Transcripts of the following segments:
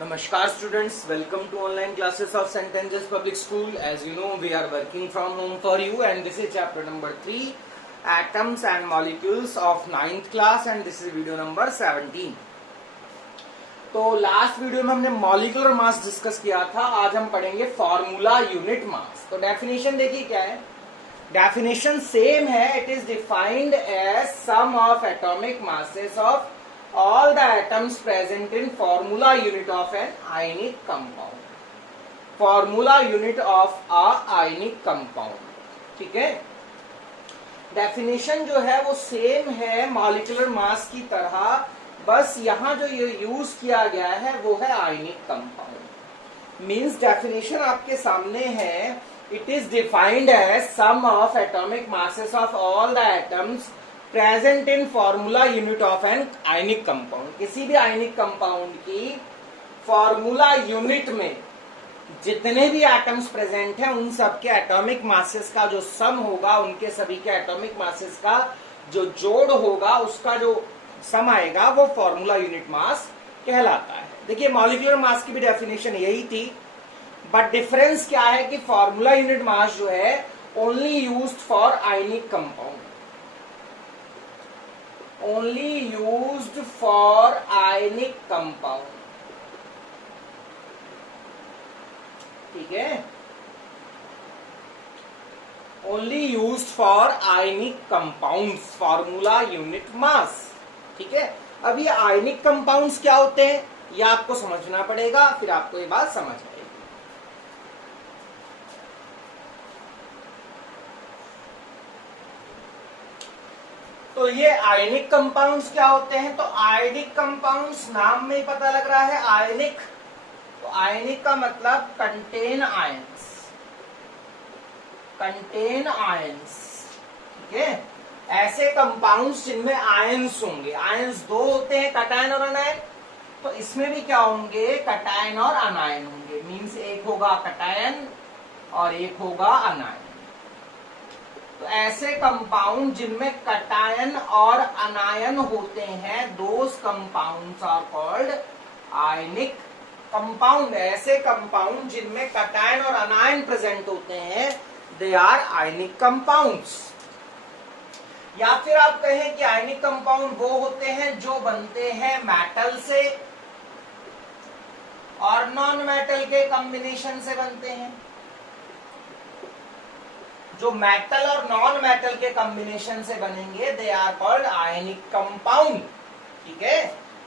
Namaskar students, welcome to online classes of St. Andrews Public School. As you know, we are working from home for you and this is chapter number 3, Atoms and Molecules of 9th class and this is video number 17. तो last video में हमने molecular mass discuss किया था, आज हम पढ़ेंगे formula unit मास। तो definition देखिए क्या है, डेफिनेशन सेम है, it is defined as sum of atomic masses of all the atoms present in formula unit of an ionic compound, formula unit of a ionic compound। ठीक है, definition जो है वो सेम है मॉलिक्यूलर मास की तरह, बस यहां जो ये यूज किया गया है वो है आयनिक कंपाउंड। मींस डेफिनेशन आपके सामने है, it is defined as sum of atomic masses of all the atoms present in formula unit of an ionic compound. किसी भी आयनिक कंपाउंड की फॉर्मूला यूनिट में जितने भी एटम्स प्रेजेंट हैं उन सब के एटॉमिक मासेस का जो सम होगा, उनके सभी के एटॉमिक मासेस का जो जोड़ होगा, उसका जो सम आएगा वो फॉर्मूला यूनिट मास कहलाता है। देखिए मॉलिक्यूलर मास की भी डेफिनेशन यही थी, बट डिफरेंस क्या है कि फॉर्मूला यूनिट मास जो है only used for ionic compound, only used for ionic compound। ठीक है, only used for ionic compounds, formula unit mass। ठीक है, अब ये आयनिक कंपाउंड्स क्या होते हैं ये आपको समझना पड़ेगा, फिर आपको ये बात समझ आएगी। तो ये आयनिक कंपाउंड्स क्या होते हैं, तो आयनिक कंपाउंड्स नाम में ही पता लग रहा है आयनिक, तो आयनिक का मतलब कंटेन आयंस, कंटेन आयंस। ठीक है, ऐसे कंपाउंड्स जिनमें आयंस होंगे, आयंस दो होते हैं, कटायन और अनायन, तो इसमें भी क्या होंगे, कटायन और अनायन होंगे। मींस एक होगा कटायन और एक होगा अनायन। तो ऐसे कंपाउंड जिनमें कटायन और अनायन होते हैं, those compounds are called ionic compound. ऐसे कंपाउंड जिनमें कटायन और अनायन प्रेजेंट होते हैं, दे आर आयनिक कंपाउंड्स। या फिर आप कहें कि आयनिक कंपाउंड वो होते हैं जो बनते हैं मेटल से और नॉन मेटल के कॉम्बिनेशन से बनते हैं। जो मेटल और नॉन मेटल के कॉम्बिनेशन से बनेंगे, they are called ionic compound. ठीक है,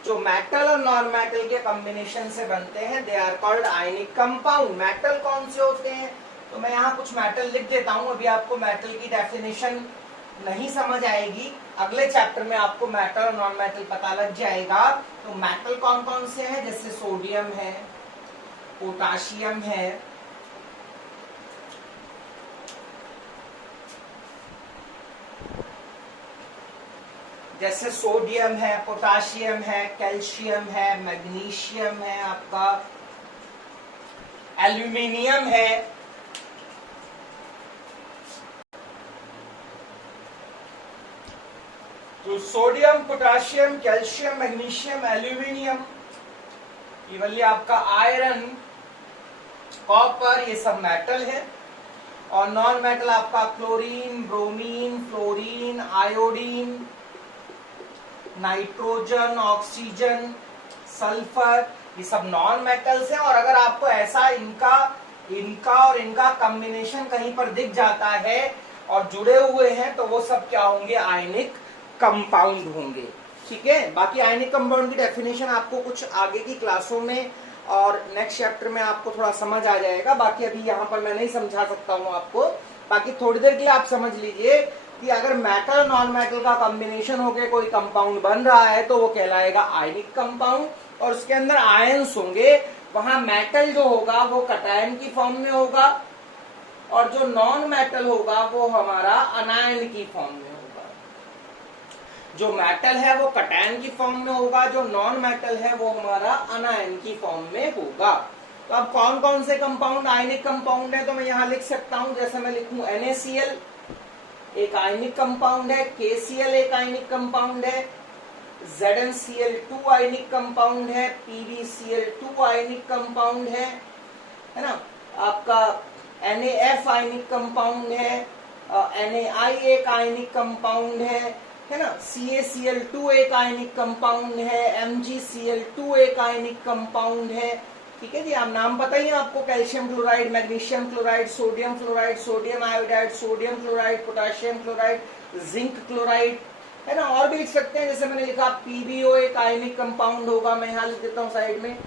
जो मेटल और नॉन मेटल के कॉम्बिनेशन से बनते हैं, they are called ionic compound. Metal कौन से होते हैं, तो मैं यहाँ कुछ मेटल लिख देता हूं, अभी आपको मेटल की डेफिनेशन नहीं समझ आएगी, अगले चैप्टर में आपको मेटल और नॉन मेटल पता लग जाएगा। तो मेटल कौन कौन से हैं, जैसे सोडियम है, पोटाशियम है, जैसे सोडियम है, पोटाशियम है, कैल्शियम है, मैग्नीशियम है, आपका एल्यूमिनियम है। तो sodium, potassium, calcium, magnesium, aluminium, evenly आपका आयरन, कॉपर, ये सब मेटल है। और नॉन मेटल आपका chlorine, bromine, fluorine, iodine, nitrogen, oxygen, sulphur, ये सब नॉन मेटल्स हैं। और अगर आपको ऐसा इनका और इनका कॉम्बिनेशन कहीं पर दिख जाता है और जुड़े हुए हैं, तो वो सब क्या होंगे, आयनिक कंपाउंड होंगे। ठीक है, बाकी आयनिक कंपाउंड की डेफिनेशन आपको कुछ आगे की क्लासों में और नेक्स्ट चैप्टर में आपको थोड़ा समझ आ जाएगा, बाकी अभी यहाँ पर मैं नहीं समझा सकता हूँ आपको। बाकी थोड़ी देर के लिए आप समझ लीजिए कि अगर मेटल नॉन मेटल का कॉम्बिनेशन होकर कोई कंपाउंड बन रहा है तो वो कहलाएगा आयनिक कंपाउंड, और उसके अंदर आयंस होंगे। वहां मेटल जो होगा वो कटायन की फॉर्म में होगा और जो नॉन मेटल होगा वो हमारा अनायन की फॉर्म में होगा। जो मेटल है वो कटायन की फॉर्म में होगा, जो नॉन मेटल है वो हमारा अनायन की फॉर्म में होगा। तो अब कौन कौन से कंपाउंड आयनिक कंपाउंड है, तो मैं यहाँ लिख सकता हूं, जैसे मैं लिखूं NaCl एक आयनिक कंपाउंड है, KCl एक आयनिक कंपाउंड है, ZnCl2 आयनिक कंपाउंड है, PbCl2 आयनिक कंपाउंड है ना। आपका NaF आयनिक कंपाउंड है, NaI एक आयनिक कंपाउंड है ना। CaCl2 एक आयनिक कंपाउंड है, MgCl2 एक आयनिक कंपाउंड है। ठीक है जी, आप नाम पता ही है आपको, calcium chloride, magnesium chloride, sodium fluoride, sodium iodide, sodium chloride, potassium chloride, zinc chloride, है ना। और भी लिख सकते हैं, जैसे मैंने लिखा PbO एक आयनिक कंपाउंड होगा, मैं यहाँ लिख देता हूँ साइड में।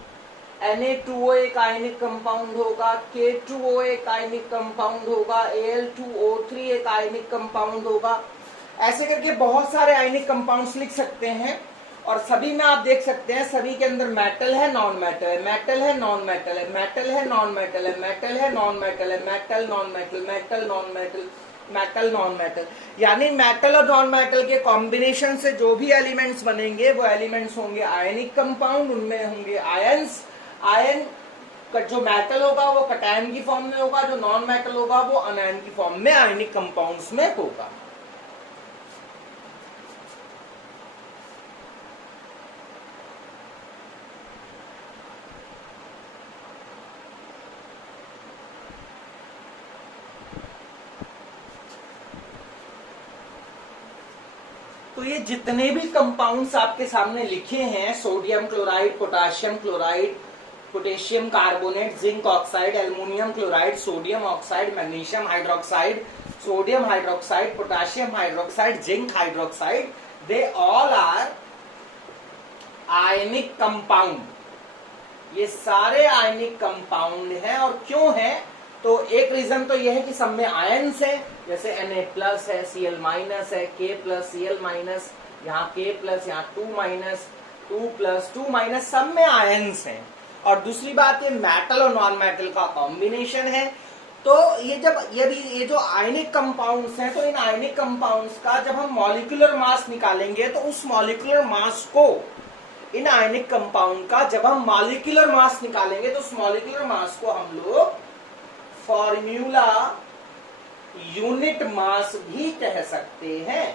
Na2O एक आयनिक कंपाउंड होगा, K2O एक आयनिक कंपाउंड होगा, Al2O3 एक आयनिक कंपाउंड होगा। ऐसे करके बहुत सारे आयनिक कंपाउंड्स लिख सकते हैं, और सभी में आप देख सकते हैं सभी के अंदर मेटल है, नॉन मेटल है, मेटल है, नॉन मेटल है, मेटल है, नॉन मेटल है, मेटल है, नॉन मेटल है, metal, non metal, metal, non metal, metal, non metal. यानी मेटल और नॉन मेटल के कॉम्बिनेशन से जो भी एलिमेंट्स बनेंगे वो एलिमेंट्स होंगे आयनिक कंपाउंड, उनमें होंगे आयंस। आयन का जो मेटल होगा वो कटायन की फॉर्म में होगा, जो नॉन मेटल होगा वो अनायन की फॉर्म में आयनिक कंपाउंड्स में होगा। तो ये जितने भी कंपाउंड्स आपके सामने लिखे हैं, sodium chloride, potassium chloride, potassium carbonate, zinc oxide, aluminium chloride, sodium oxide, magnesium hydroxide, sodium hydroxide, potassium hydroxide, zinc hydroxide, they all are ionic compound. ये सारे आयनिक कंपाउंड हैं। और क्यों है? तो एक रीजन तो यह है कि सब में आयन्स है, जैसे Na+ है, Cl- है, K+, Cl-, यहाँ K+, यहाँ 2-, 2+, 2-, सब में आयन्स हैं। और दूसरी बात ये मेटल और नॉन मेटल का कॉम्बिनेशन है। तो ये जब ये जो आयनिक कंपाउंड्स हैं, तो इन आयनिक कंपाउंड्स का जब हम मॉलिक्यूलर मास निकालेंगे तो उस मॉलिक्यूलर मास को, इन आयनिक कंपाउंड का जब हम मॉलिक्यूलर मास निकालेंगे तो उस मॉलिक्यूलर मास को हम लोग फॉर्मूला यूनिट मास भी कह सकते हैं।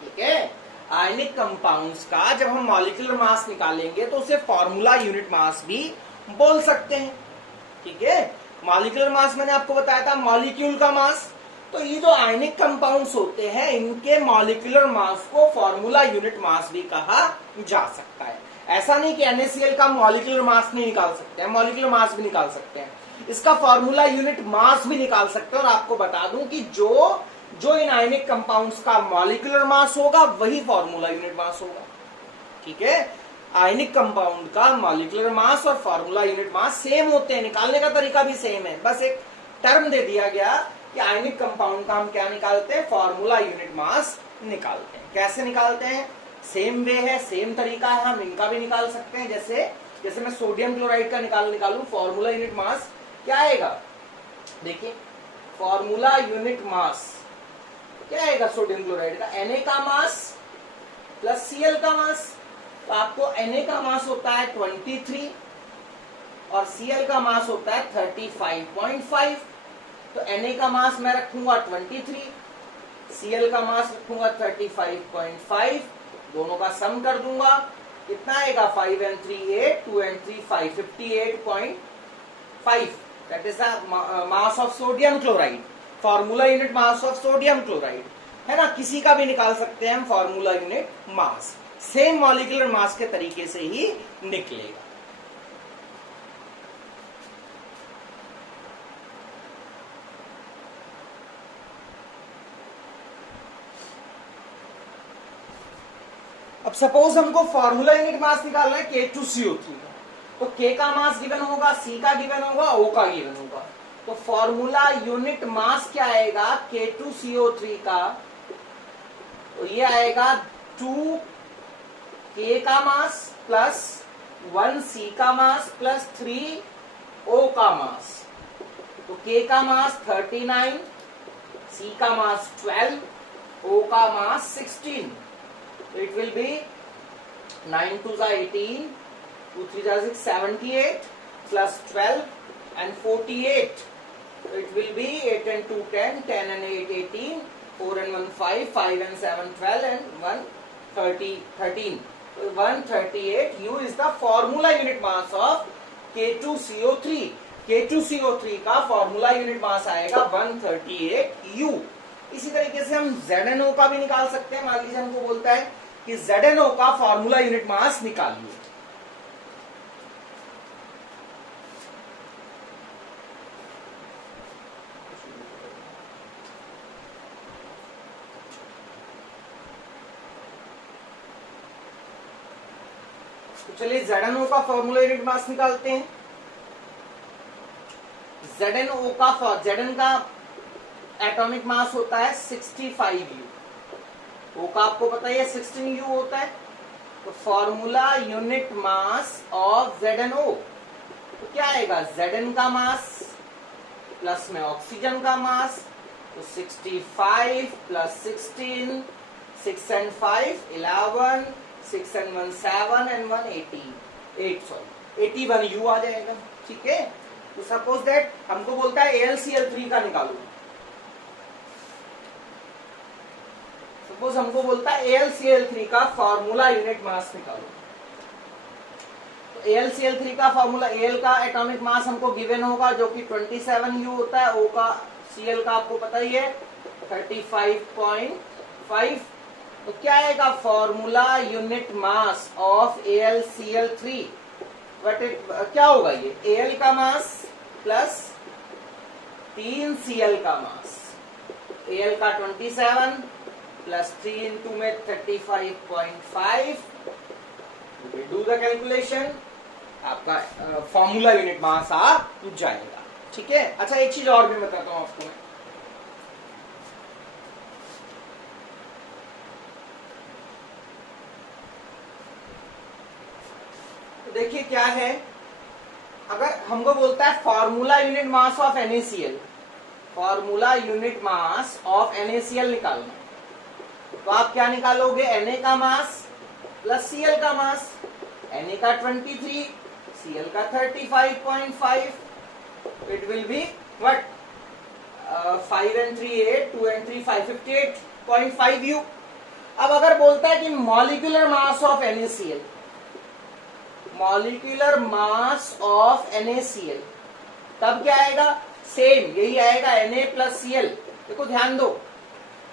ठीक है, आयनिक कंपाउंड्स का जब हम मॉलिक्यूलर मास निकालेंगे तो उसे फॉर्मूला यूनिट मास भी बोल सकते हैं। ठीक है, मॉलिक्यूलर मास मैंने आपको बताया था मॉलिक्यूल का मास। तो ये जो आयनिक कंपाउंड्स होते हैं, इनके मॉलिक्यूलर मास को फॉर्मूला यूनिट मास भी कहा जा सकता है। ऐसा नहीं कि NaCl का मॉलिक्यूलर मास नहीं निकाल सकते हैं, मॉलिक्यूलर मास भी निकाल सकते हैं, इसका फॉर्मूला यूनिट मास भी निकाल सकते हैं। और आपको बता दूं कि जो इन आयनिक कंपाउंड्स का मॉलिक्यूलर मास होगा वही फॉर्मूला यूनिट मास होगा। ठीक है, आयनिक कंपाउंड का मॉलिक्यूलर मास और फॉर्मूला यूनिट मास सेम होते हैं, निकालने का तरीका भी सेम है, बस एक टर्म दे दिया गया कि आयनिक कंपाउंड का हम क्या निकालते हैं, फॉर्मूला यूनिट मास निकालते हैं। कैसे निकालते हैं? सेम वे है, सेम तरीका है, हम इनका भी निकाल सकते हैं। जैसे मैं सोडियम क्लोराइड का निकालूं फॉर्मूला यूनिट मास क्या आएगा, देखिए फॉर्मूला यूनिट मास क्या आएगा सोडियम क्लोराइड का, Na का मास प्लस Cl का मास। तो आपको Na का मास होता है 23 और Cl का मास होता है 35.5। तो Na का मास मैं रखूंगा 23, Cl का मास रखूंगा 35.5, दोनों का सम कर दूंगा, कितना आएगा 5 and 3 8, 2 and 3 5, 58.5। That is the mass of sodium chloride, formula unit mass of sodium chloride, है ना। किसी का भी निकाल सकते हैं हम फॉर्मूला यूनिट मास, सेम मॉलिक्यूलर मास के तरीके से ही निकलेगा। अब सपोज हमको फॉर्मूला यूनिट मास निकालना है K2CO3, तो K का मास गिवन होगा, C का गिवन होगा, O का गिवन होगा। तो फॉर्मूला यूनिट मास क्या आएगा K2CO3 का, तो ये आएगा 2K का मास प्लस 1C का मास प्लस 3O का मास। तो K का मास 39, C का मास 12, O का मास 16। तो it will be 9 2 18, 2 3 6 78 plus 12 and 48. So it will be 8 and 2 10, 10 and 8 18, 4 and 1 5, 5 and 7 12 and 1 13 138 U is the formula unit mass of K2CO3। K2CO3 का formula unit मास आएगा 138 U। इसी तरीके से हम ZNO का भी निकाल सकते हैं। मान लीजिए हमको बोलता है कि ZNO का फॉर्मूला यूनिट मास निकालिए। तो चलिए ZNO का फॉर्मूला यूनिट मास निकालते हैं। ZN का एटॉमिक मास होता है 65 U। O का आपको पता है 16 U होता है। तो formula unit mass of ZNO तो क्या आएगा, Zn का मास प्लस में ऑक्सीजन का मास, तो 65 plus 16, 6 and 5 11, 6 and 1 7 and 1 81 U आ जाएगा। ठीक है। तो सपोज दैट हमको बोलता है AlCl3 का निकालो। सपोज हमको बोलता है AlCl3 का फॉर्मूला यूनिट मास निकालो। तो AlCl3 का फॉर्मूला, Al का एटॉमिक मास हमको गिवन होगा जो कि 27 U होता है। O का Cl का आपको पता ही है 35.5। तो क्या आएगा formula unit mass of AlCl3। क्या होगा ये, Al का मास प्लस 3 Cl का मास। Al का 27 प्लस 3 इंटू में 35.5। डू द कैलकुलेशन, आपका फॉर्मूला यूनिट मास आ जाएगा। ठीक है। अच्छा एक चीज और भी बताता हूं आपको। तो देखिए क्या है, अगर हमको बोलता है formula unit mass of NaCl, formula unit mass of NaCl निकालना, तो आप क्या निकालोगे, Na का मास प्लस Cl का मास। Na का 23, Cl का 35.5, it will be what, 5 and 3 8, 2 and 3 5, 58.5 U। अब अगर बोलता है कि molecular mass of NaCl, molecular mass of NaCl, तब क्या आएगा, सेम यही आएगा Na प्लस Cl। देखो ध्यान दो,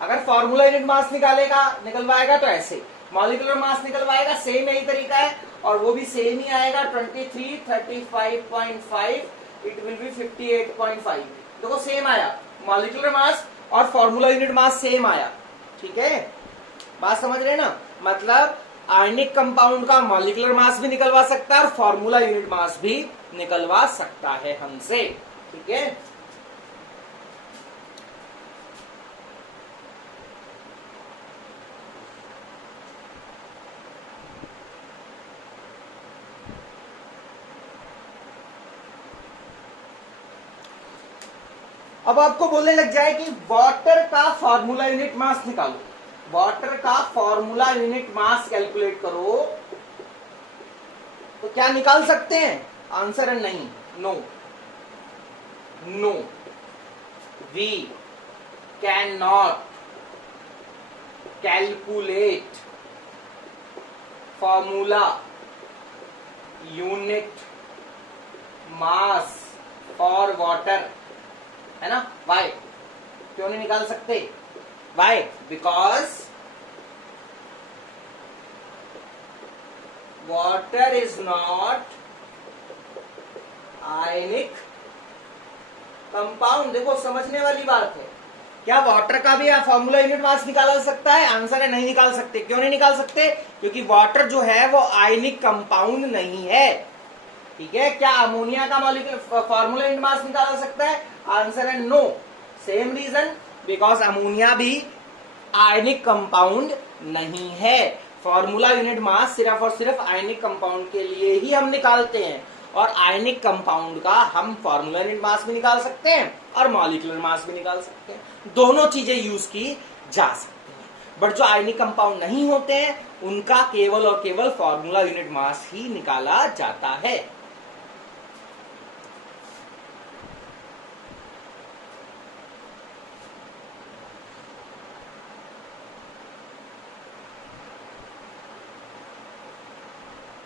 अगर फॉर्मूला यूनिट मास निकलवाएगा तो ऐसे, मॉलिक्यूलर मास निकलवाएगा सेम यही तरीका है, और वो भी सेम ही आएगा 23 35.5, इट विल बी 58.5। देखो सेम आया, मॉलिक्यूलर मास और फॉर्मूला यूनिट मास सेम आया। ठीक है, बात समझ रहे ना। मतलब आयनिक कंपाउंड का मॉलिक्यूलर मास भी निकलवा सकता है और फॉर्मूला यूनिट मास भी निकलवा सकता है हमसे। ठीक है। अब आपको बोलने लग जाए कि वाटर का फॉर्मूला यूनिट मास निकालो, वाटर का फॉर्मूला यूनिट मास कैलकुलेट करो, तो क्या निकाल सकते हैं, आंसर है नहीं, no no, we can not calculate formula unit mass for water, है ना। वाई, क्यों नहीं निकाल सकते, why, because water is not ionic compound. देखो समझने वाली बात है, क्या वाटर का भी फॉर्मूला यूनिट मास निकाला सकता है, आंसर है नहीं निकाल सकते। क्यों नहीं निकाल सकते, क्योंकि वाटर जो है वो आयनिक कंपाउंड नहीं है। ठीक है। क्या अमोनिया का मॉलिक्यूलर फॉर्मूला यूनिट मास निकाला सकता है, आंसर है no, same reason, because ammonia भी आयनिक कंपाउंड नहीं है। फॉर्मूला यूनिट मास सिर्फ और सिर्फ आयनिक कंपाउंड के लिए ही हम निकालते हैं, और आयनिक कंपाउंड का हम फॉर्मूला यूनिट मास भी निकाल सकते हैं और मॉलिक्यूलर मास भी निकाल सकते हैं, दोनों चीजें यूज की जा सकती हैं। बट जो आयनिक कंपाउंड नहीं होते हैं उनका केवल और केवल फॉर्मूला यूनिट मास ही निकाला जाता है।